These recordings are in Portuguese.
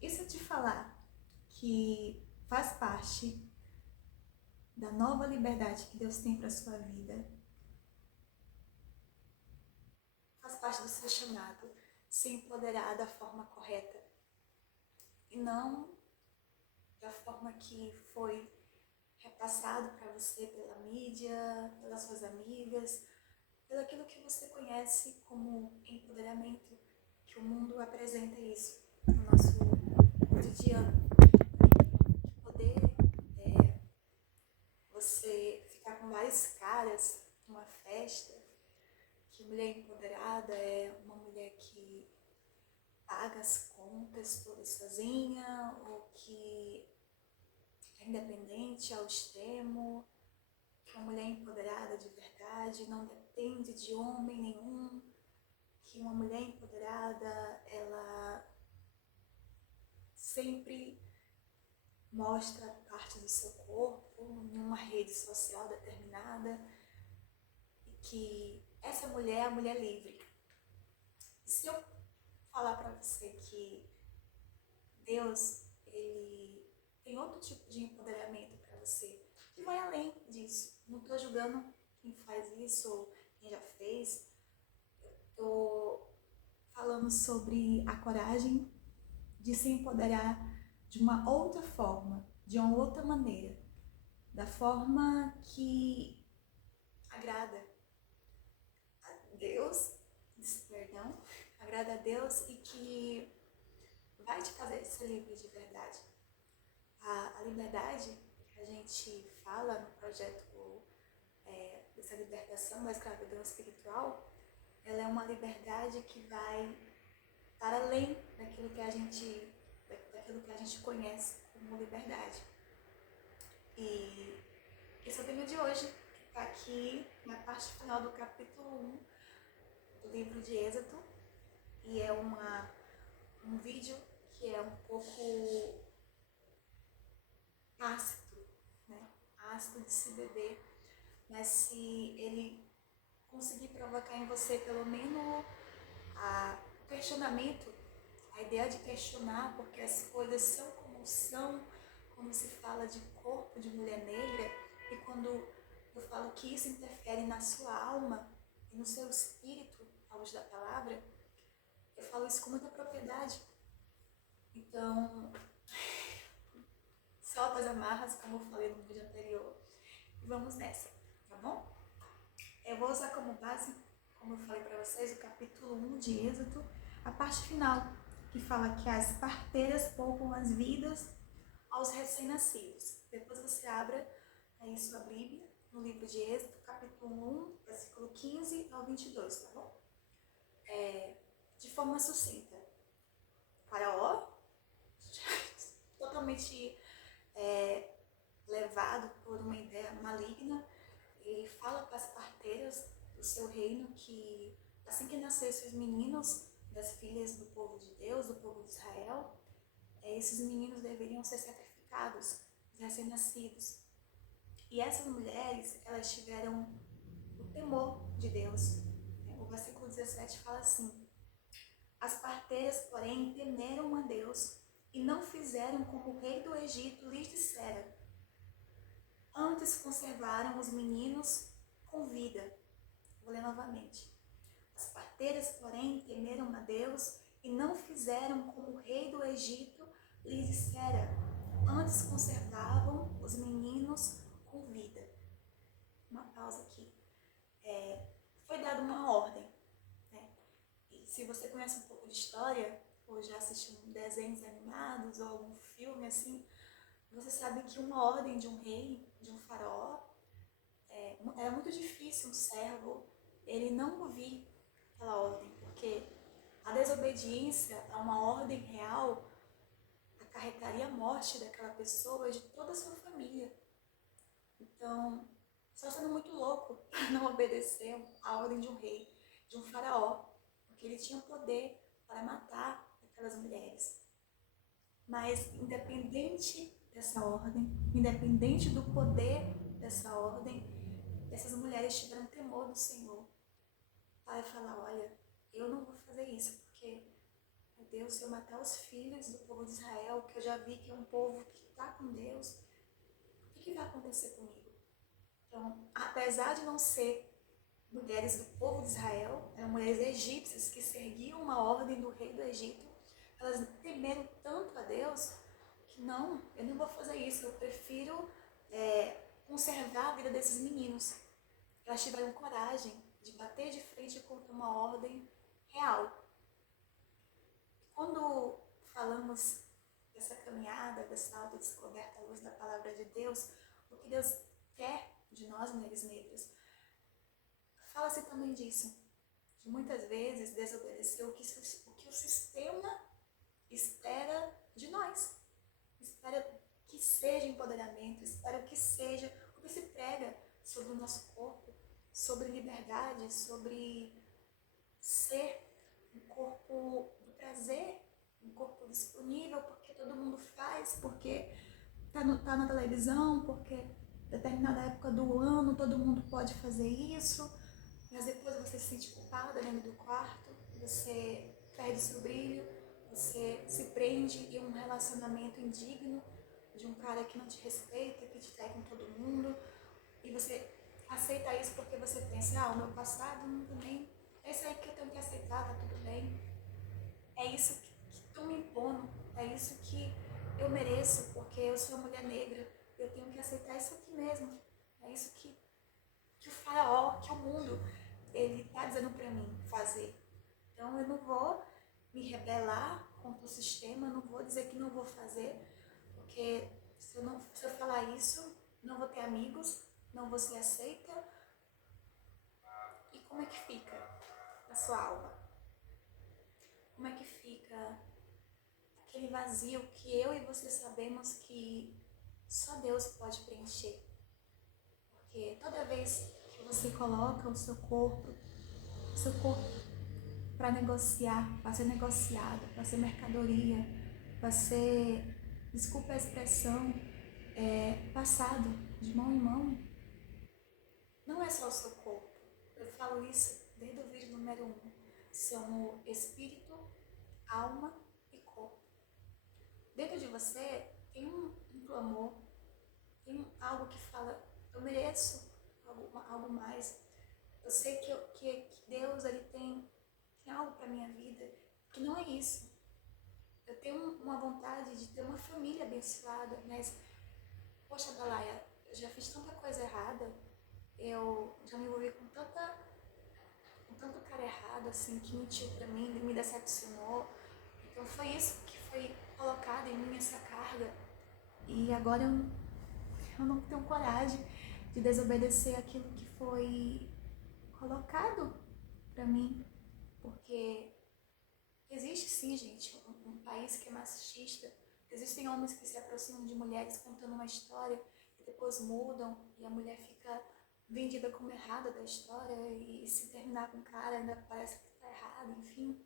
E se eu te falar que faz parte da nova liberdade que Deus tem para sua vida, faz parte do seu chamado, se empoderar da forma correta e não da forma que foi repassado para você pela mídia, pelas suas amigas, pelo aquilo que você conhece como empoderamento, que o mundo apresenta isso no nosso cotidiano. Poder você ficar com vários caras numa festa, que mulher empoderada é uma mulher que paga as contas toda sozinha, ou que é independente ao extremo, que uma mulher empoderada de verdade não depende de homem nenhum, que uma mulher empoderada, ela sempre mostra parte do seu corpo em uma rede social determinada, e que essa mulher é a mulher livre. E se eu falar para você que Deus, ele tem outro tipo de empoderamento para você, que vai além disso. Não estou julgando quem faz isso ou quem já fez. Estou falando sobre a coragem de se empoderar de uma outra forma, de uma outra maneira, da forma que agrada a Deus, perdão, agrada a Deus e que vai te fazer ser livre de verdade. A liberdade que a gente fala no projeto dessa libertação da escravidão espiritual, ela é uma liberdade que vai para além daquilo que a gente conhece como liberdade. E esse é o tema de hoje, que está aqui na parte final do capítulo 1 do livro de Êxodo, e é um vídeo que é um pouco ácido, né? Ácido de se beber, mas se ele conseguir provocar em você pelo menos o questionamento, a ideia de questionar porque as coisas são como são, quando se fala de corpo de mulher negra, e quando eu falo que isso interfere na sua alma e no seu espírito, à luz da palavra, eu falo isso com muita propriedade. Então, solta as amarras, como eu falei no vídeo anterior, e vamos nessa, tá bom? Eu vou usar como base, como eu falei para vocês, o capítulo 1 de Êxodo, a parte final, que fala que as parteiras poupam as vidas aos recém-nascidos. Depois você abra aí sua Bíblia, no livro de Êxodo, capítulo 1, versículo 15 ao 22, tá bom? De forma sucinta. Faraó, totalmente levado por uma ideia maligna, ele fala para as parteiras do seu reino que assim que nascessem os meninos das filhas do povo de Deus, do povo de Israel, esses meninos deveriam ser sacrificados, os recém-nascidos. E essas mulheres, elas tiveram o temor de Deus. O versículo 17 fala assim: as parteiras, porém, temeram a Deus e não fizeram como o rei do Egito lhes dissera. Antes conservaram os meninos com vida. Vou ler novamente. As parteiras, porém, temeram a Deus e não fizeram como o rei do Egito lhes dissera. Antes conservavam os meninos com vida. Uma pausa aqui. Foi dada uma ordem, né? E se você conhece um pouco de história, ou já assistiu desenhos animados ou algum filme assim, você sabe que uma ordem de um rei, de um faraó, era muito difícil um servo ele não ouvir aquela ordem, porque a desobediência a uma ordem real acarretaria a morte daquela pessoa e de toda a sua família. Então, só sendo muito louco não obedecer a ordem de um rei, de um faraó, porque ele tinha poder para matar aquelas mulheres. Mas, independente dessa ordem, independente do poder dessa ordem, essas mulheres tiveram temor do Senhor para falar: olha, eu não vou fazer isso, porque Deus, se eu matar os filhos do povo de Israel, que eu já vi que é um povo que está com Deus, o que vai acontecer comigo? Então, apesar de não ser mulheres do povo de Israel, eram mulheres egípcias que seguiam uma ordem do rei do Egito, elas temeram tanto a Deus que não, eu não vou fazer isso, eu prefiro conservar a vida desses meninos. Elas tiveram coragem de bater de frente contra uma ordem real. Quando falamos dessa caminhada, dessa autodescoberta à luz da palavra de Deus, o que Deus quer de nós, mulheres negras, fala-se também disso, de muitas vezes desobedecer o que o sistema espera de nós. Espera que seja empoderamento, espera que seja o que se prega sobre o nosso corpo, sobre liberdade, sobre ser um corpo do prazer, um corpo disponível porque todo mundo faz, porque tá na televisão, porque determinada época do ano todo mundo pode fazer isso, mas depois você se sente culpada dentro do quarto, você perde o seu brilho, você se prende em um relacionamento indigno de um cara que não te respeita, que te trai com todo mundo, e você aceita isso porque você pensa, o meu passado também é isso aí que eu tenho que aceitar, tá tudo bem. É isso que estão me impondo, é isso que eu mereço, porque eu sou uma mulher negra, eu tenho que aceitar isso aqui mesmo. É isso que o faraó, que o mundo, ele está dizendo para mim fazer. Então eu não vou me rebelar contra o sistema, não vou dizer que não vou fazer, porque se eu falar isso, não vou ter amigos, não vou ser aceita. E como é que fica a sua alma? Como é que fica aquele vazio que eu e você sabemos que só Deus pode preencher? Porque toda vez que você coloca o seu corpo para negociar, para ser negociado, para ser mercadoria, para ser, desculpa a expressão, passado de mão em mão, não é só o seu corpo. Eu falo isso desde o vídeo número 1. São espírito, alma e corpo. Dentro de você tem um clamor, tem algo que fala, eu mereço algo mais. Eu sei que Deus ele tem algo para minha vida, que não é isso. Eu tenho uma vontade de ter uma família abençoada, mas, poxa, Dalaia, eu já fiz tanta coisa errada, eu já me envolvi com tanto cara errado, assim, que mentiu pra mim, me decepcionou. Então foi isso que foi colocado em mim, essa carga. E agora eu não tenho coragem de desobedecer aquilo que foi colocado pra mim. Porque existe sim, gente, um país que é machista. Existem homens que se aproximam de mulheres contando uma história e depois mudam e a mulher fica vendida como errada da história e se terminar com o cara ainda parece que tá errado, enfim.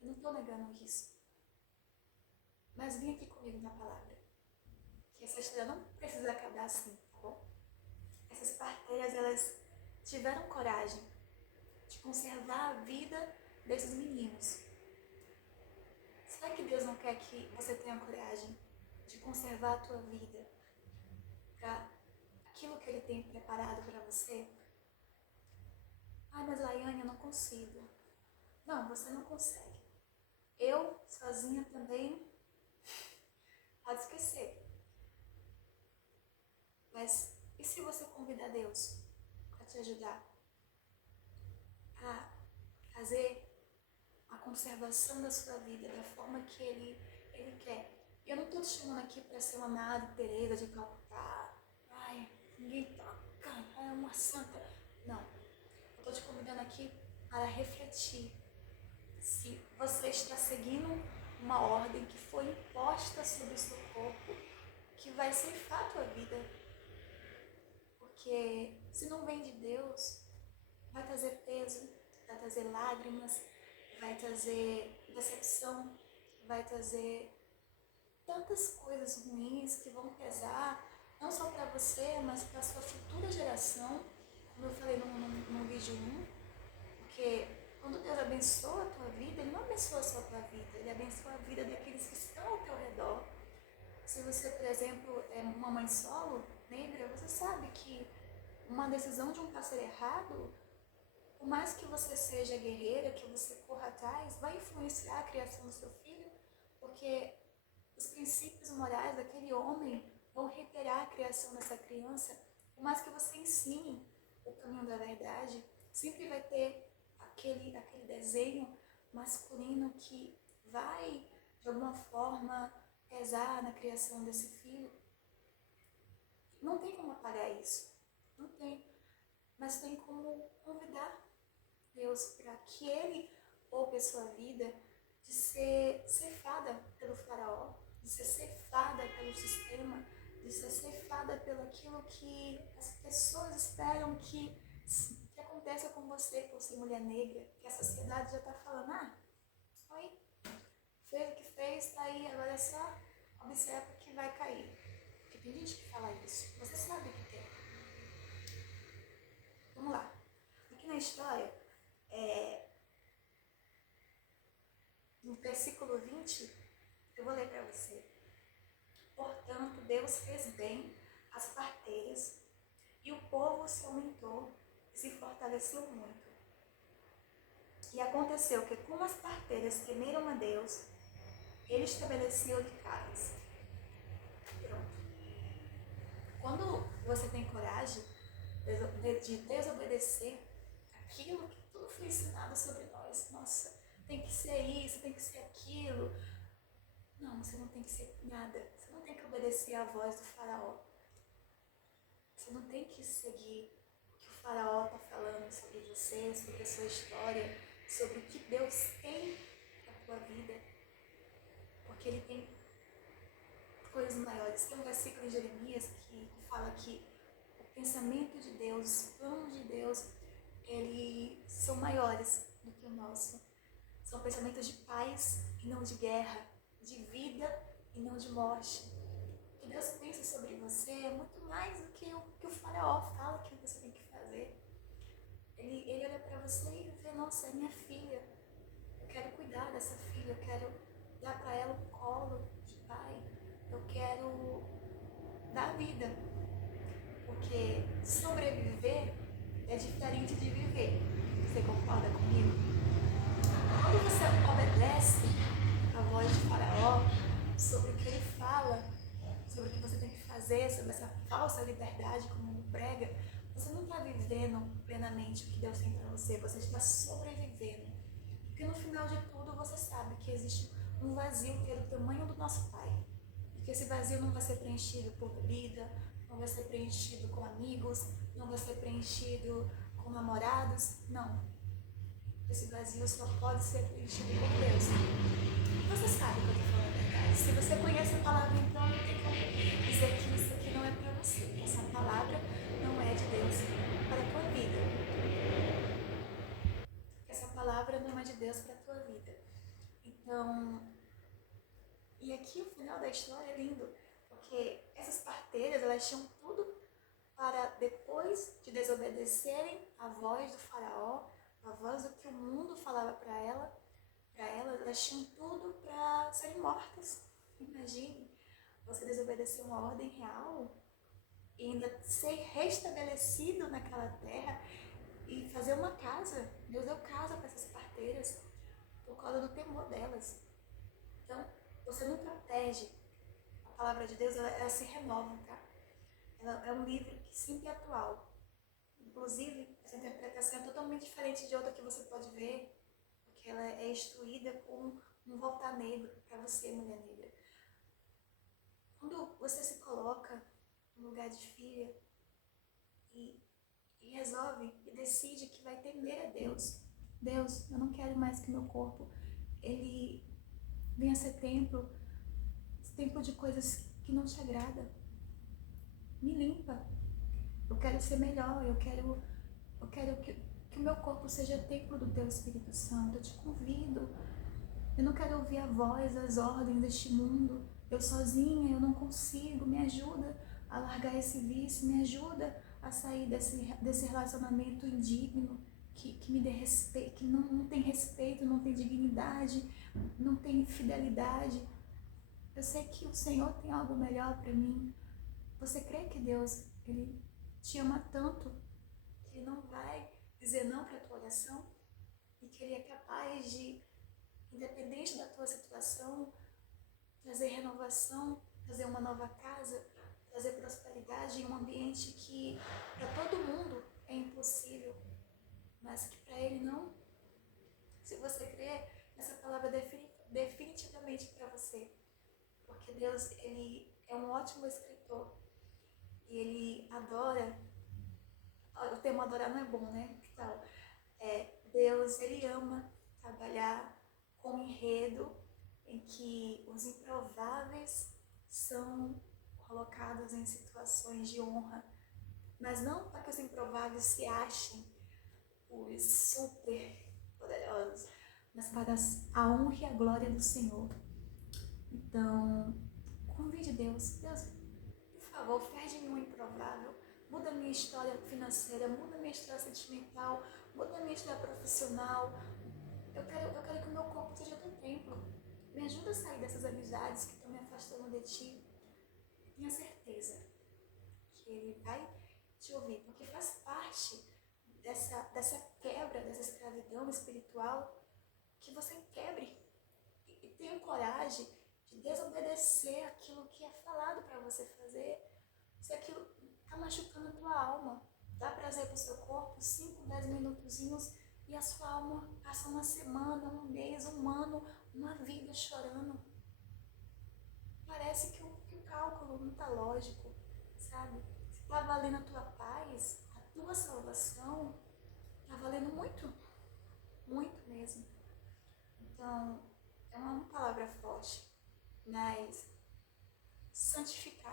Eu não tô negando isso. Mas vem aqui comigo na palavra. Que essa história não precisa acabar assim, tá bom? Essas parteiras, elas tiveram coragem de conservar a vida desses meninos. Será que Deus não quer que você tenha coragem de conservar a tua vida para aquilo que Ele tem preparado para você? Mas Laiane, eu não consigo. Não, você não consegue. Eu, sozinha também, pode esquecer. Mas e se você convidar Deus para te ajudar a fazer a conservação da sua vida da forma que Ele quer? Eu não estou te chamando aqui para ser uma Madre Teresa de Calcutá. Ninguém toca, é uma santa. Não. Eu estou te convidando aqui para refletir se você está seguindo uma ordem que foi imposta sobre o seu corpo, que vai ceifar a tua vida. Porque se não vem de Deus, vai trazer peso, vai trazer lágrimas, vai trazer decepção, vai trazer tantas coisas ruins que vão pesar, não só para você, mas para a sua futura geração, como eu falei no vídeo 1, porque Quando Deus abençoa a tua vida, Ele não abençoa só a tua vida, Ele abençoa a vida daqueles que estão ao teu redor. Se você, por exemplo, é uma mãe solo, negra, você sabe que uma decisão de um pai ser errado, por mais que você seja guerreira, que você corra atrás, vai influenciar a criação do seu filho, porque os princípios morais daquele homem vão reiterar a criação dessa criança. Por mais que você ensine o caminho da verdade, sempre vai ter aquele desenho masculino que vai, de alguma forma, pesar na criação desse filho. Não tem como apagar isso. Não tem. Mas tem como convidar Deus para que Ele poupe a sua vida de ser cefada pelo faraó, de ser cefada pelo sistema, de ser cefada pelo aquilo que as pessoas esperam que aconteça com você por ser mulher negra, que a sociedade já está falando, oi, fez o que fez, tá aí, agora é só observa que vai cair. Porque tem gente que fala isso, você sabe que tem. Vamos lá. Aqui na história, no versículo 20, eu vou ler para você. Portanto, Deus fez bem às parteiras, e o povo se aumentou e se fortaleceu muito. E aconteceu que, como as parteiras temeram a Deus, Ele estabeleceu-lhe casas. Pronto. Quando você tem coragem de desobedecer aquilo que tudo foi ensinado sobre nós, nossa, tem que ser isso, tem que ser aquilo. Não, você não tem que ser nada. Você não tem que obedecer à voz do faraó. Você não tem que seguir o que o faraó está falando sobre você, sobre a sua história, sobre o que Deus tem na tua vida. Porque Ele tem coisas maiores. Tem um versículo em Jeremias que fala que o pensamento de Deus, os planos de Deus, eles são maiores do que o nosso. São pensamentos de paz e não de guerra, de vida e não de morte. O que Deus pensa sobre você é muito mais do que o faraó fala que você tem que fazer. Ele olha para você e vê, nossa, é minha filha. Eu quero cuidar dessa filha, eu quero dar para ela um colo de pai. Eu quero dar vida. Porque sobreviver é diferente de viver. Você concorda comigo? Quando você obedece a voz de faraó sobre o que ele fala, sobre o que você tem que fazer, sobre essa falsa liberdade como ele prega, você não está vivendo plenamente o que Deus tem para você, você está sobrevivendo. Porque no final de tudo você sabe que existe um vazio que é do tamanho do nosso Pai. E que esse vazio não vai ser preenchido por bebida, não vai ser preenchido com amigos, não vai ser preenchido com namorados, não. Esse vazio só pode ser preenchido por Deus. Você sabe que eu estou falando a verdade. Se você conhece a palavra, então não tem como dizer que isso aqui não é para você. Essa palavra não é de Deus para a tua vida. Essa palavra não é de Deus para a tua vida. Então, e aqui o final da história é lindo, porque essas parteiras, elas tinham tudo para, depois de desobedecerem a voz do faraó, a voz do que o mundo falava para elas, elas tinham tudo para serem mortas. Imagine você desobedecer uma ordem real e ainda ser restabelecido naquela terra e fazer uma casa. Deus deu casa para essas parteiras por causa do temor delas. Então, você não protege. A palavra de Deus, ela se renova, tá? Ela é um livro que sempre é atual. Inclusive, essa interpretação é totalmente diferente de outra que você pode ver, porque ela é instruída com um voltar negro para você, mulher negra. Quando você se coloca no lugar de filha e resolve e decide que vai temer a Deus. Deus, eu não quero mais que meu corpo ele venha ser templo de coisas que não te agrada. Me limpa. Eu quero ser melhor, eu quero que o meu corpo seja templo do teu Espírito Santo. Eu te convido. Eu não quero ouvir a voz, as ordens deste mundo. Eu sozinha, eu não consigo. Me ajuda a largar esse vício, me ajuda a sair desse relacionamento indigno. que me dê respeito, que não tem respeito, não tem dignidade, não tem fidelidade. Eu sei que o Senhor tem algo melhor para mim. Você crê que Deus, Ele te ama tanto que Ele não vai dizer não para a tua oração? E que Ele é capaz de, independente da tua situação, trazer renovação, trazer uma nova casa, trazer prosperidade em um ambiente que para todo mundo é impossível, mas que para Ele não. Se você crê, essa palavra definitivamente para você, porque Deus, Ele é um ótimo escritor e Ele adora. O termo adorar não é bom, né? Que tal? Deus, Ele ama trabalhar com um enredo em que os improváveis são colocados em situações de honra, mas não para que os improváveis se achem os super poderosos, mas para a honra e a glória do Senhor. Então, convide Deus, por favor, faz de mim um improvável, muda a minha história financeira, muda a minha história sentimental, muda a minha história profissional. Eu quero que o meu corpo seja do templo. Me ajuda a sair dessas amizades que estão me afastando de ti. Tenha certeza que Ele vai te ouvir, porque faz parte dessa quebra, dessa escravidão espiritual, que você quebre e tenha coragem de desobedecer aquilo que é falado para você fazer. Se aquilo está machucando a tua alma, dá prazer para o seu corpo, 5, 10 minutozinhos, e a sua alma passa uma semana, um mês, um ano, uma vida chorando. Parece que o cálculo não está lógico, sabe? Se está valendo a tua paz, a tua salvação, está valendo muito, muito mesmo. Então, é uma palavra forte, mas santifica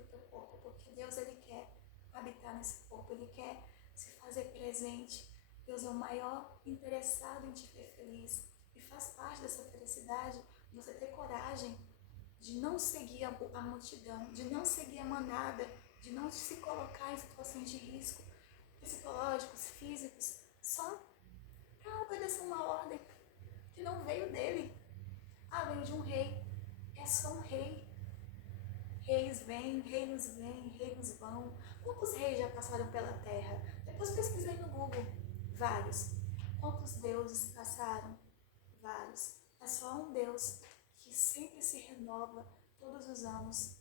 o teu corpo, porque Deus, Ele quer habitar nesse corpo, Ele quer se fazer presente. Deus é o maior interessado em te ver feliz, e faz parte dessa felicidade você ter coragem de não seguir a multidão, de não seguir a manada, de não se colocar em situações de risco psicológicos, físicos, só para obedecer uma ordem que não veio dele. Veio de um rei. É só um rei. Reis vêm, reinos vão. Quantos reis já passaram pela terra? Depois pesquisei no Google. Vários. Quantos deuses passaram? Vários. É só um Deus que sempre se renova todos os anos.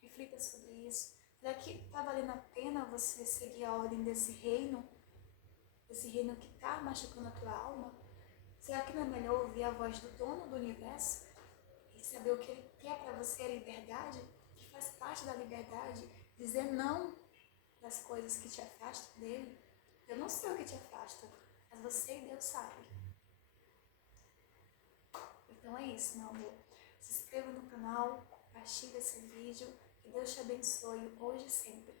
Reflita sobre isso. Será que está valendo a pena você seguir a ordem desse reino que está machucando a tua alma? Será que não é melhor ouvir a voz do dono do universo e saber o que ele quer para você, a liberdade, que faz parte da liberdade, dizer não das coisas que te afastam dele? Eu não sei o que te afasta, mas você e Deus sabem. Então é isso, meu amor. Se inscreva no canal, compartilhe esse vídeo, que Deus te abençoe hoje e sempre.